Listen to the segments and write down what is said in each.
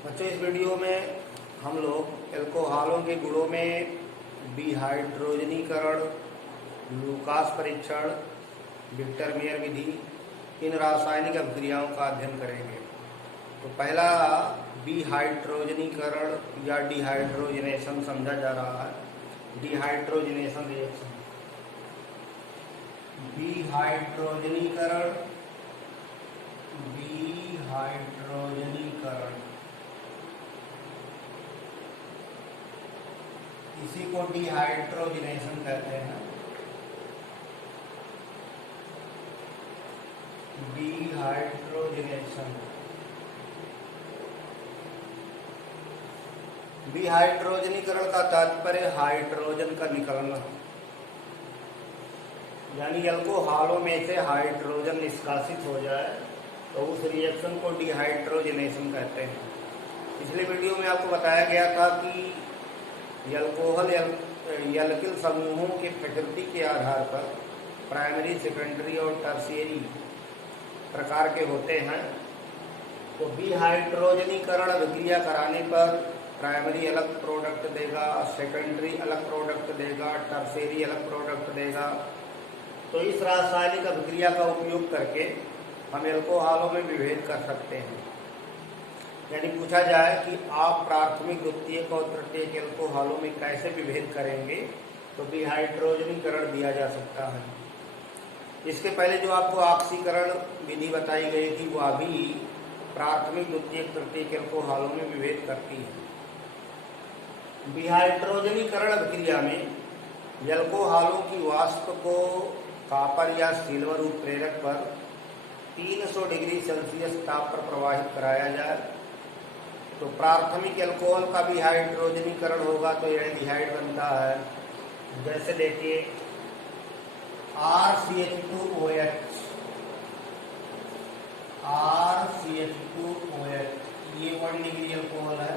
बच्चों, इस वीडियो में हम लोग एल्कोहलों के गुणों में डिहाइड्रोजनीकरण, लूकास परीक्षण, विक्टर मेयर विधि, इन रासायनिक अभिक्रियाओं का अध्ययन करेंगे। तो पहला डिहाइड्रोजनीकरण या डिहाइड्रोजनेशन समझा जा रहा है। डिहाइड्रोजनेशन रिएक्शन, डिहाइड्रोजनीकरण, इसी को डिहाइड्रोजनेशन कहते हैं। डिहाइड्रोजनेशन, डिहाइड्रोजनीकरण का तात्पर्य हाइड्रोजन का निकलना, यानी अल्कोहलों में से हाइड्रोजन निष्कासित हो जाए तो उस रिएक्शन को डिहाइड्रोजनेशन कहते हैं। पिछले वीडियो में आपको बताया गया था कि अल्कोहल एल्किल समूहों के प्रकृति के आधार पर प्राइमरी, सेकेंडरी और टर्शियरी प्रकार के होते हैं। तो डिहाइड्रोजनीकरण अभिक्रिया कराने पर प्राइमरी अलग प्रोडक्ट देगा, सेकेंडरी अलग प्रोडक्ट देगा, टर्शियरी अलग प्रोडक्ट देगा। तो इस रासायनिक अभिक्रिया का उपयोग करके हम एल्कोहलों में विभेद कर सकते हैं। यानी पूछा जाए कि आप प्राथमिक, द्वितीयक और तृतीयक एल्कोहलों में कैसे विभेद करेंगे, तो डिहाइड्रोजनीकरण दिया जा सकता है। इसके पहले जो आपको ऑक्सीकरण विधि बताई गई थी वह भी प्राथमिक, द्वितीयक, तृतीयक एल्कोहलों में विभेद करती है। डिहाइड्रोजनीकरण अभिक्रिया में एल्कोहलों की वाष्प को कॉपर या सिल्वर उत्प्रेरक पर 300 डिग्री सेल्सियस ताप पर प्रवाहित कराया जाए तो प्राथमिक एल्कोहल का भी हाइड्रोजनीकरण होगा तो एल्डिहाइड बनता है। जैसे देखिए RCH2OH, ये 1 डिग्री एल्कोहल है।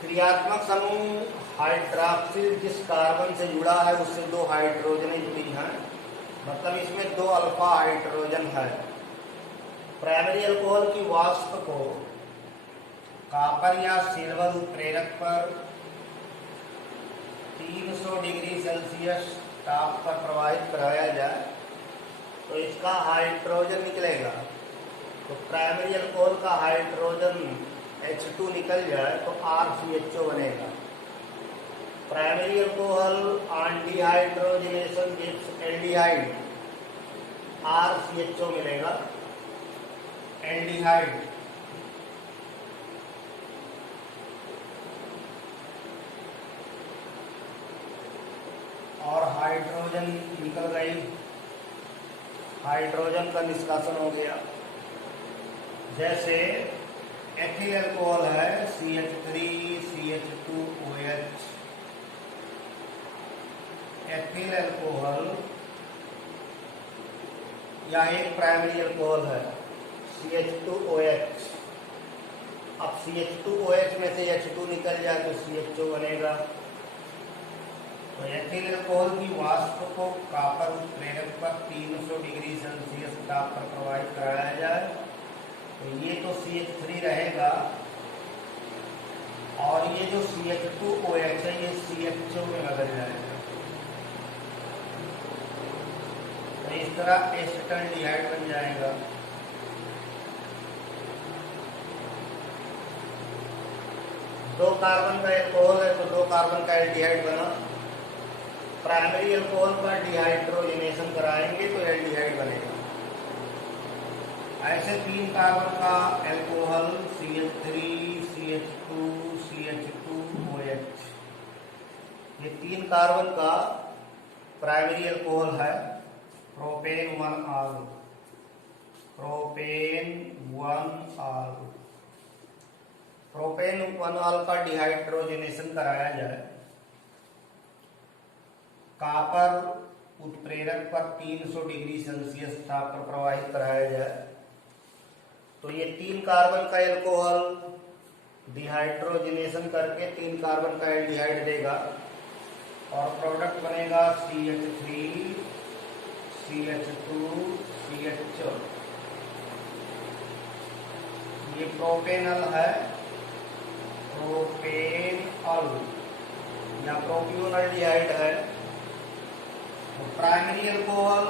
क्रियात्मक समूह हाइड्रॉक्सिल जिस कार्बन से जुड़ा है उससे 2 हाइड्रोजनें जुड़ी हैं, मतलब इसमें 2 अल्फा हाइड्रोजन है। प्राइमरी अल्कोहल की वाष्प को कॉपर या सिल्वर उत्प्रेरक पर 300 डिग्री सेल्सियस ताप पर प्रवाहित कराया जाए तो इसका हाइड्रोजन निकलेगा। तो प्राइमरी अल्कोहल का हाइड्रोजन H2 निकल जाए तो RCHO बनेगा। Primary alcohol on dehydrogenation gives aldehyde, RCHO मिलेगा, एल्डिहाइड। और हाइड्रोजन निकल गई, हाइड्रोजन का निष्कासन हो गया। जैसे एथिल अल्कोहल है CH3CH2OH, एथिल अल्कोहल या एक प्राइमरी अल्कोहल है CH2OH। अब CH2OH में से H2 निकल जाए तो CHO बनेगा। तो एथिल अल्कोहल की वाष्प को कॉपर उत्प्रेरक पर 300 डिग्री सेल्सियस ताप पर प्रवाहित कराया जाए तो ये तो CH3 रहेगा और ये जो CH2OH है ये CHO में बदल जाएगा। तो इस तरह एसिटल्डिहाइड बन जाएगा। दो कार्बन का एल्कोहल है तो 2 कार्बन का एल्डिहाइड बना। प्राइमरी अल्कोहल पर डिहाइड्रोजनेशन कराएंगे तो एल्डिहाइड बनेगा। ऐसे 3 कार्बन का एल्कोहल CH3, CH2, CH2OH, ये 3 कार्बन का प्राइमरी अल्कोहल है। प्रोपेन 1 ऑल, प्रोपेन 1 ऑल का डिहाइड्रोजनेशन कराया जाए, कॉपर उत्प्रेरक पर 300 डिग्री सेल्सियस ताप पर प्रवाहित कराया जाए तो ये 3 कार्बन का एल्कोहल डिहाइड्रोजनेशन करके 3 कार्बन का एल्डिहाइड देगा और प्रोडक्ट बनेगा CH3, CH2, CH ये प्रोपेनल है, प्रोपेनल या प्रोपियोनल्डिहाइड है। तो primary alcohol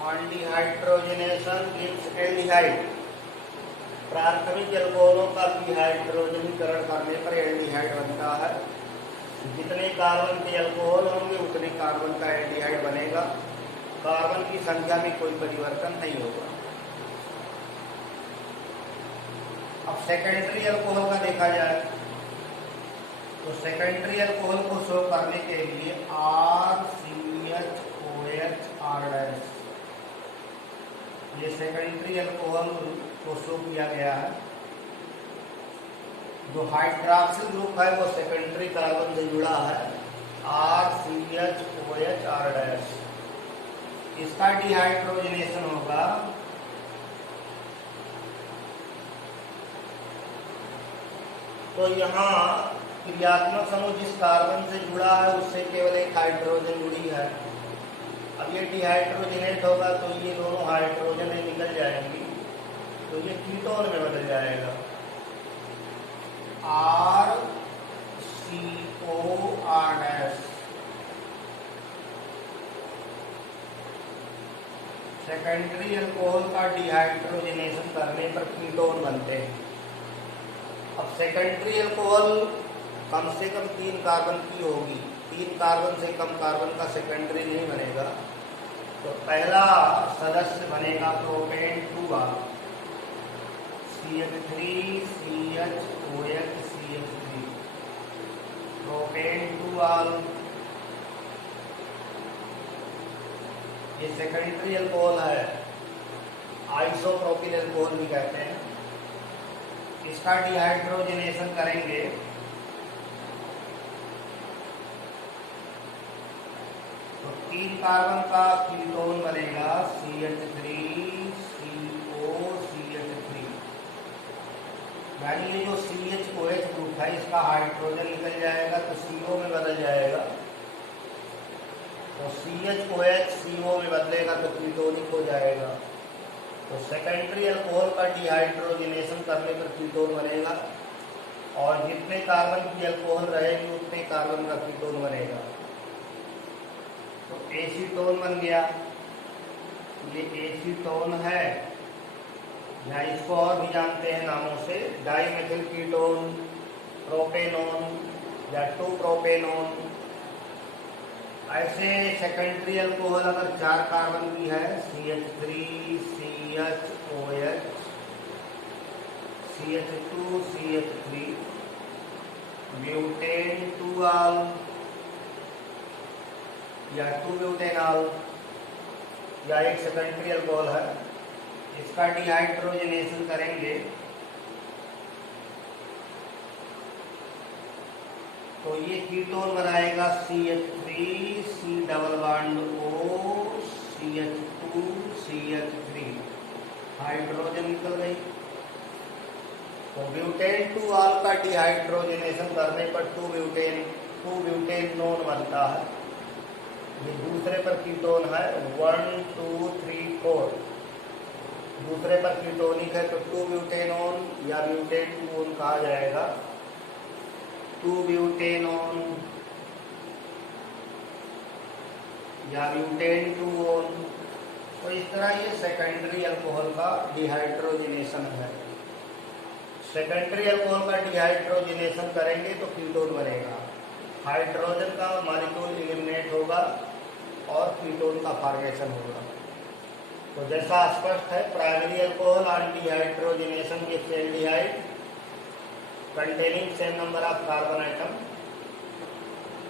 on dehydrogenation gives aldehyde. प्राथमिक अल्कोहलों का डिहाइड्रोजनीकरण करने पर एल्डिहाइड बनता है। जितने कार्बन के अल्कोहल होंगे उतने कार्बन का एल्डिहाइड बनेगा। कार्बन की संख्या में कोई परिवर्तन नहीं होगा। अब सेकेंडरी अल्कोहल का देखा जाए तो सेकेंडरी अल्कोहल को शो करने के लिए RCHOH ये सेकेंडरी अल्कोहल को शो किया गया है। जो हाइड्रॉक्सिल ग्रुप है वो सेकेंडरी कार्बन से जुड़ा है, RCHOH। इसका डिहाइड्रोजनेशन होगा तो यहाँ क्रियात्मक समूह जिस कार्बन से जुड़ा है उससे केवल एक हाइड्रोजन जुड़ी है। अब ये डिहाइड्रोजनेट होगा तो ये दोनों हाइड्रोजन निकल जाएंगी, तो ये कीटोन में बदल जाएगा, RCOR। सेकेंडरी अल्कोहल का डिहाइड्रोजनेशन करने पर कीटोन बनते हैं। अब सेकेंडरी अल्कोहल कम से कम 3 कार्बन की होगी। 3 कार्बन से कम कार्बन का सेकेंडरी नहीं बनेगा। तो पहला सदस्य बनेगा प्रोपेन 2 CH3CHOH CH3 प्रोपेन 2 ये सेकेंडरी अल्कोहल है, आइसोप्रोपिल अल्कोहल भी कहते हैं। इसका डिहाइड्रोजनेशन करेंगे तो 3 कार्बन का कीटोन बनेगा CH3COCH3। यानी ये जो CHOH ग्रुप है इसका हाइड्रोजन निकल जाएगा तो CO में बदल जाएगा। तो CHOH CO में बदलेगा तो कीटोनिक हो जाएगा। तो सेकेंडरी अल्कोहल का डिहाइड्रोजनेशन करने पर कीटोन बनेगा और जितने कार्बन की अल्कोहल रहेगी उतने कार्बन का कीटोन बनेगा। तो एसीटोन बन गया। ये एसीटोन है या इसको और भी जानते हैं नामों से, डाइमेथिल कीटोन, प्रोपेनोन या 2-प्रोपेनोन। ऐसे सेकेंडरी अल्कोहल अगर 4 कार्बन की है CH3CHOH CH2CH3 ब्यूटेन 2 या 2-ब्यूटेनॉल या एक सेकेंडरी अल्कोहल है। इसका डिहाइड्रोजनेशन करेंगे तो ये कीटोन बनाएगा CH3C+O CH2CH3 हाइड्रोजन निकल गई। तो ब्यूटेन 2 का डिहाइड्रोजनेशन करने पर 2-ब्यूटेनोन बनता है। ये दूसरे पर कीटोन है 1 2 3 4। दूसरे पर कीटोनिक है तो 2-ब्यूटेनोन या ब्यूटेन 2 कहा जाएगा। 2-ब्यूटेनोन या ब्यूटेन 2-ओन। तो इस तरह ये सेकेंडरी अल्कोहल का डिहाइड्रोजनेशन है। सेकेंडरी अल्कोहल का डिहाइड्रोजनेशन करेंगे तो कीटोन बनेगा, हाइड्रोजन का मॉलिक्यूल एलिमिनेट होगा और कीटोन का फॉर्मेशन होगा। तो जैसा स्पष्ट है, primary alcohol on dehydrogenation gives aldehyde containing same number of carbon atom.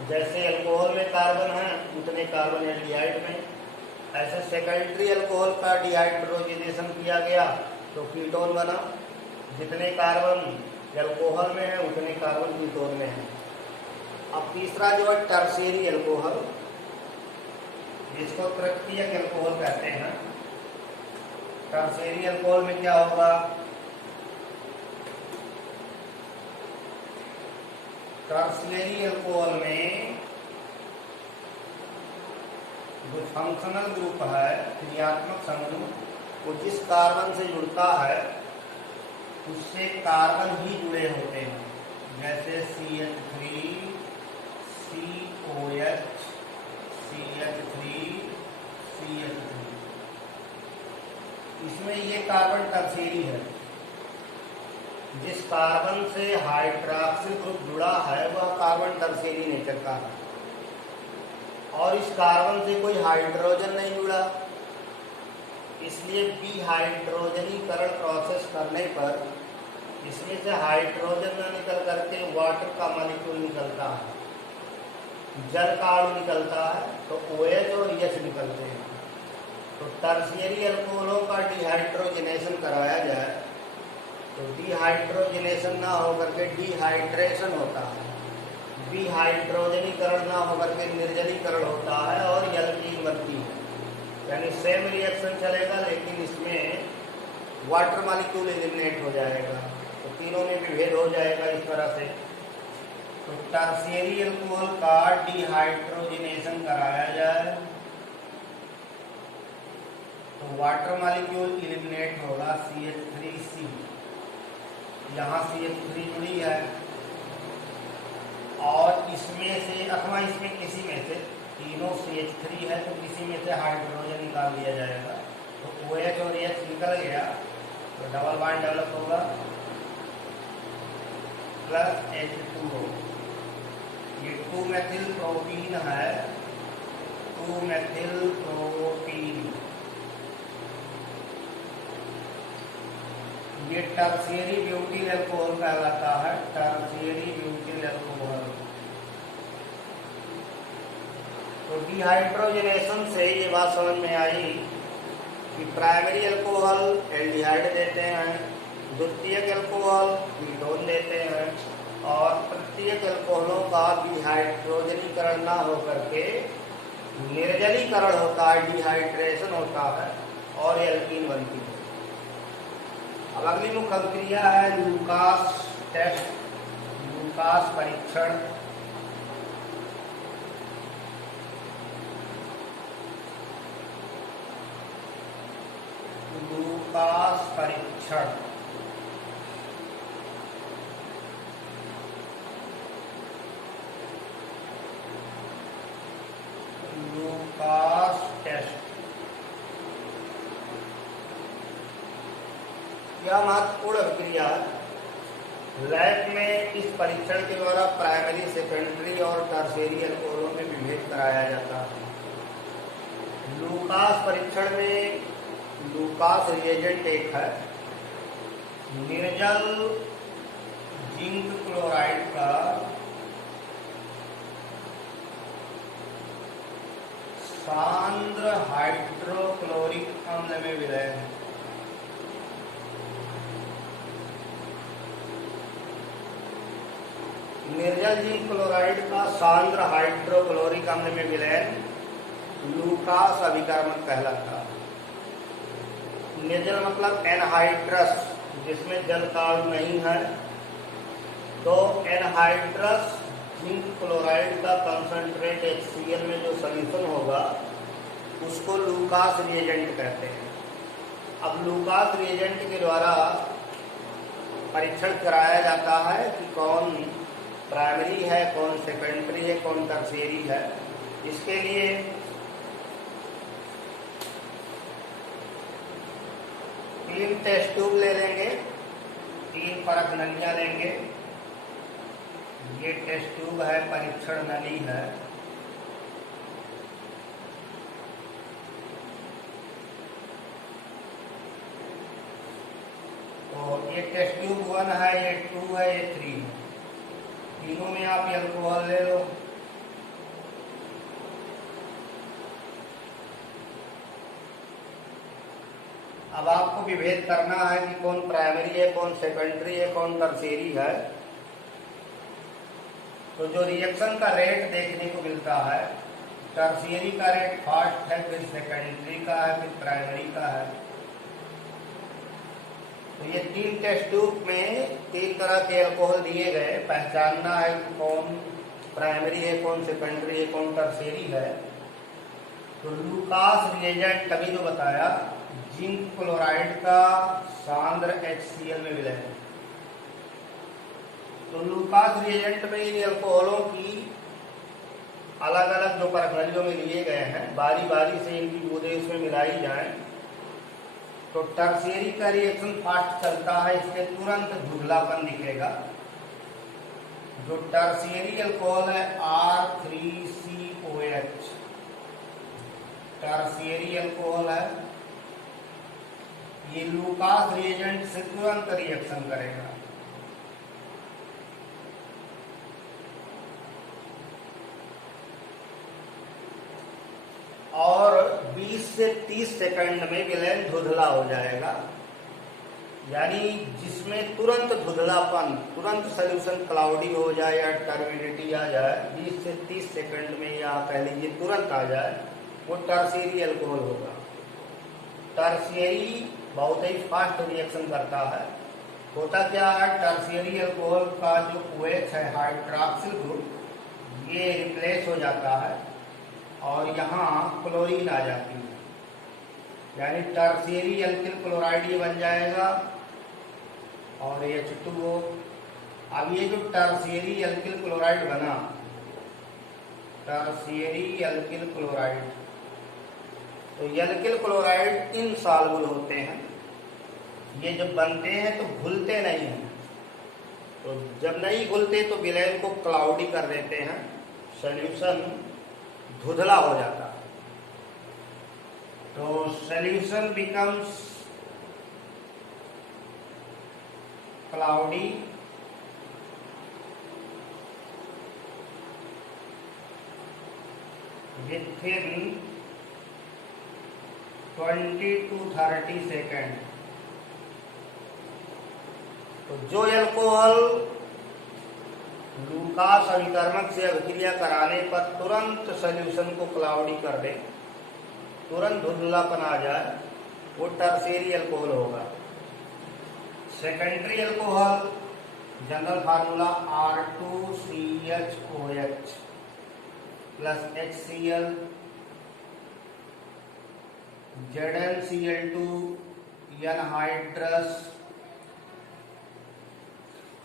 जैसे अल्कोहल में कार्बन है उतने कार्बन एल्डिहाइड में। ऐसे सेकेंडरी अल्कोहल का डिहाइड्रोजनेशन किया गया तो कीटोन बना। जितने कार्बन अल्कोहल में है उतने कार्बन कीटोन में है। अब तीसरा जो है टर्शियरी अल्कोहल, जिसको तृतीयक अल्कोहल कहते हैं। टर्शियरी अल्कोहल में क्या होगा? टर्शियरी अल्कोहल में जो फंक्शनल ग्रुप है, क्रियात्मक समूह, वो जिस कार्बन से जुड़ता है उससे कार्बन ही जुड़े होते हैं, जैसे CH3 COH CH3 CH3। इसमें ये कार्बन टर्शियरी है। जिस कार्बन से हाइड्रॉक्सिल ग्रुप जुड़ा है वह कार्बन टर्शियरी नेचर का है, और इस कार्बन से कोई हाइड्रोजन नहीं जुड़ा, इसलिए डिहाइड्रोजनीकरण प्रोसेस करने पर इसमें से हाइड्रोजन न निकल करके वाटर का मॉलिक्यूल निकलता है, जल का अणु निकलता है, तो OH और H निकलते हैं। तो टर्शियरी अल्कोहलों का डिहाइड्रोजनेशन कराया जाए तो डिहाइड्रोजनेशन ना होकर के डिहाइड्रेशन होता है, डिहाइड्रोजनीकरण ना होकर के निर्जलीकरण होता है और एल्कीन बनती है। यानी सेम रिएक्शन चलेगा लेकिन इसमें वाटर मॉलिक्यूल एलिमिनेट हो जाएगा, तो तीनों में विभेद हो जाएगा इस तरह से। तो टर्शियरी अल्कोहल का डिहाइड्रोजनेशन कराया जाए तो वाटर मॉलिक्यूल एलिमिनेट होगा CH3C। यहाँ CH3 जुड़ी है और इसमें से अथवा इसमें किसी में से, तीनों CH3 है तो किसी में से हाइड्रोजन निकाल दिया जाएगा, तो OH और H निकल गया तो डबल बॉन्ड डेवलप होगा प्लस H2O। ये 2-मेथिल प्रोटीन है, 2-मेथिल प्रोटीन। ये टर्शियरी ब्यूटील अल्कोहल कहलाता है, टर्शियरी ब्यूटील अल्कोहल। तो डिहाइड्रोजनेशन से ये बात समझ में आई कि प्राइमरी अल्कोहल एल्डिहाइड देते हैं, द्वितीयक अल्कोहल कीटोन देते हैं, और तृतीयक अल्कोहलों का डिहाइड्रोजनीकरण ना होकर के निर्जलीकरण होता है, डिहाइड्रेशन होता है और एल्कीन बनती है। अब अगली मुख्य अभिक्रिया है लूकास टेस्ट, लूकास परीक्षण। लूकास परीक्षण लूकास टेस्ट यह महत्वपूर्ण अभिक्रिया है। लैब में इस परीक्षण के द्वारा प्राइमरी, सेकेंडरी और टर्शियरी अल्कोहलों में विभेद कराया जाता है। लूकास परीक्षण में लूकास रिएजेंट एक है, निर्जल जिंक क्लोराइड का सांद्र हाइड्रोक्लोरिक अम्ल में विलय है। निर्जल जिंक क्लोराइड का सांद्र हाइड्रोक्लोरिक अम्ल में विलयन लूकास अभिकर्मक कहलाता है। निर्जल मतलब एनहाइड्रस, जिसमें जल का अणु नहीं है, तो एनहाइड्रस जिंक क्लोराइड का कंसंट्रेट HCl में जो सॉल्यूशन होगा उसको लूकास रिएजेंट कहते हैं। अब लूकास रिएजेंट के द्वारा परीक्षण कराया जाता है कि कौन प्राइमरी है, कौन सेकेंडरी है, कौन टर्शियरी है। इसके लिए तीन टेस्ट ट्यूब ले लेंगे, 3 परख नलियां लेंगे। ये टेस्ट ट्यूब है, परीक्षण नली है। तो ये टेस्ट ट्यूब 1 है, ये 2 है, ये 3 है। तीनों में आप अल्कोहल ले लो। अब आपको विभेद करना है कि कौन प्राइमरी है, कौन सेकेंडरी है, कौन टर्शियरी है। तो जो रिएक्शन का रेट देखने को मिलता है, टर्शियरी का रेट फास्ट है, फिर सेकेंडरी का है, फिर प्राइमरी का है। तो ये 3 टेस्ट ट्यूब में 3 तरह के अल्कोहल दिए गए। पहचानना है कौन प्राइमरी है, कौन सेकेंडरी है, कौन टर्शियरी है। तो लूकास रिएजेंट तभी जो बताया, जिंक क्लोराइड का सांद्र HCl में विलय है। तो लूकास रिएजेंट में इन अल्कोहलों की अलग अलग जो प्रणालियों में लिए गए हैं, बारी बारी से इनकी बूंदें इसमें मिलाई जाए तो टर्शियरी का रिएक्शन फास्ट चलता है, इसमें तुरंत धुंधलापन दिखेगा। जो टर्शियरी अल्कोहल है R3COH, टर्शियरी अल्कोहल है, ये लूकास रिएजेंट से तुरंत रिएक्शन करेगा। और 20 से 30 सेकंड में विलयन धुंधला हो जाएगा, यानी जिसमें तुरंत धुंधलापन, तुरंत सॉल्यूशन क्लाउडी हो जाए या टर्बिडिटी आ जाए, 20 से 30 सेकंड में या कह लीजिए तुरंत आ जाए, वो टर्शियरी अल्कोहल होगा। टर्शियरी बहुत ही फास्ट रिएक्शन करता है। होता क्या है, टर्शियरी अल्कोहल का जो OH है हाइड्रॉक्सिल ग्रुप, ये रिप्लेस हो जाता है और यहाँ क्लोरीन आ जाती है, यानी टर्शियरी अल्किल क्लोराइड ये बन जाएगा और H2O। अब ये जो टर्शियरी अल्किल क्लोराइड बना, टर्शियरी अल्किल क्लोराइड, तो अल्किल क्लोराइड इनसॉल्युबल होते हैं। ये जब बनते हैं तो घुलते नहीं हैं, तो जब नहीं घुलते तो विलयन को क्लाउडी कर देते हैं, सॉल्यूशन धुंधला हो जाता है। तो solution becomes cloudy within 20 to 30 second. तो जो अल्कोहल लूकास अभिकर्मक से अभिक्रिया कराने पर तुरंत सॉल्यूशन को क्लाउडी कर दे, तुरंत धुंधलापन आ जाए, वो टर्शियरी अल्कोहल होगा। Secondary alcohol general formula R2CHOH plus HCl ZnCl2 anhydrous.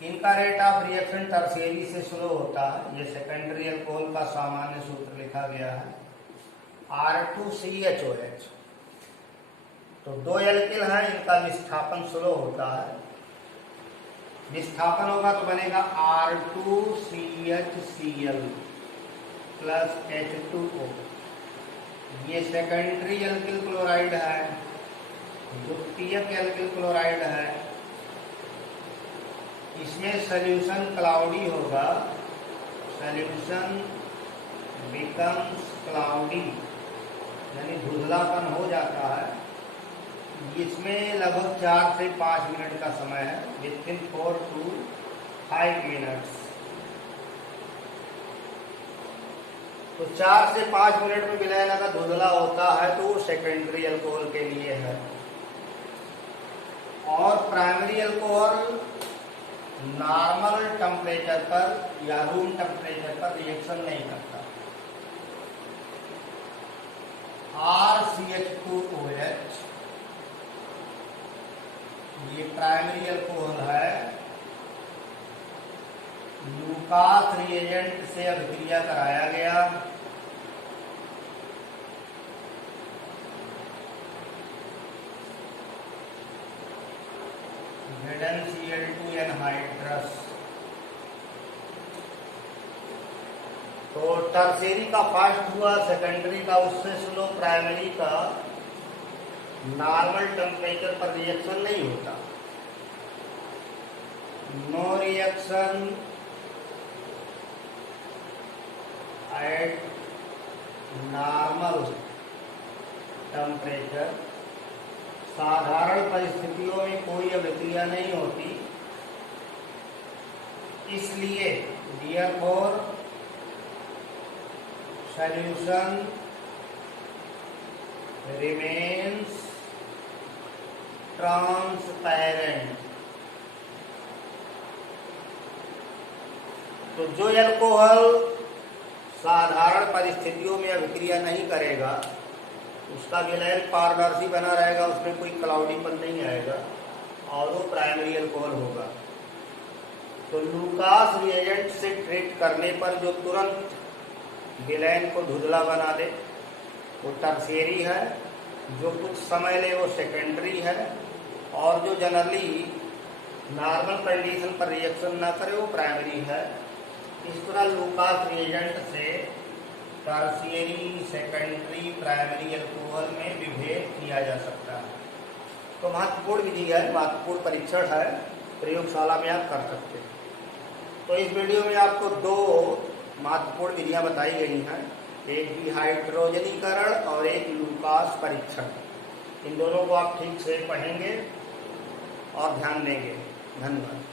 इनका रेट ऑफ रिएक्शन टर्शियरी से स्लो होता है। ये सेकेंडरी अल्कोहल का सामान्य सूत्र लिखा गया है R2CHOH। तो दो एल्किल हैं, इनका विस्थापन स्लो होता है। विस्थापन होगा तो बनेगा R2CHCl प्लस H2O। ये सेकेंडरी अल्किल क्लोराइड है, द्वितीयक अल्किल क्लोराइड है, इसमें सॉल्यूशन क्लाउडी होगा, सॉल्यूशन बिकम्स क्लाउडी, यानी धुंधलापन हो जाता है। इसमें लगभग 4 से 5 मिनट का समय है, विथिन 4 to 5 मिनट्स। तो 4 से 5 मिनट में विलयन अगर धुंधला होता है तो वो सेकेंडरी अल्कोहल के लिए है। और प्राइमरी अल्कोहल नॉर्मल टेम्परेचर पर या रूम टेम्परेचर पर रिएक्शन नहीं करता। RCH2OH ये प्राइमरी अल्कोहल है, लूकास रिएजेंट से अभिक्रिया कराया गया, ZnCl2 एनहाइड्रस। तो टर्शियरी का फास्ट हुआ, सेकेंडरी का उससे स्लो, प्राइमरी का नॉर्मल टेम्परेचर पर रिएक्शन नहीं होता। No reaction at normal temperature. साधारण परिस्थितियों में कोई अभिक्रिया नहीं होती, इसलिए therefore solution remains ट्रांसपेरेंट। तो जो अल्कोहल साधारण परिस्थितियों में अभिक्रिया नहीं करेगा, उसका विलयन पारदर्शी बना रहेगा, उसमें कोई क्लाउडीपन नहीं आएगा और वो प्राइमरी अल्कोहल होगा। तो लूकास रिएजेंट से ट्रीट करने पर जो तुरंत विलयन को धुंधला बना दे वो टर्शियरी है, जो कुछ समय ले वो सेकेंडरी है, और जो जनरली नॉर्मल कंडीशन पर रिएक्शन ना करे वो प्राइमरी है। इस तरह लूकास रिएजेंट से टर्शियरी, सेकेंडरी, प्राइमरी अल्कोहल में विभेद किया जा सकता है। तो महत्वपूर्ण विधि है, महत्वपूर्ण परीक्षण है, प्रयोगशाला में आप कर सकते हैं। तो इस वीडियो में आपको दो महत्वपूर्ण विधियां बताई गई हैं, एक डिहाइड्रोजनीकरण और एक लूकास परीक्षण। इन दोनों को आप ठीक से पढ़ेंगे और ध्यान देंगे। धन्यवाद।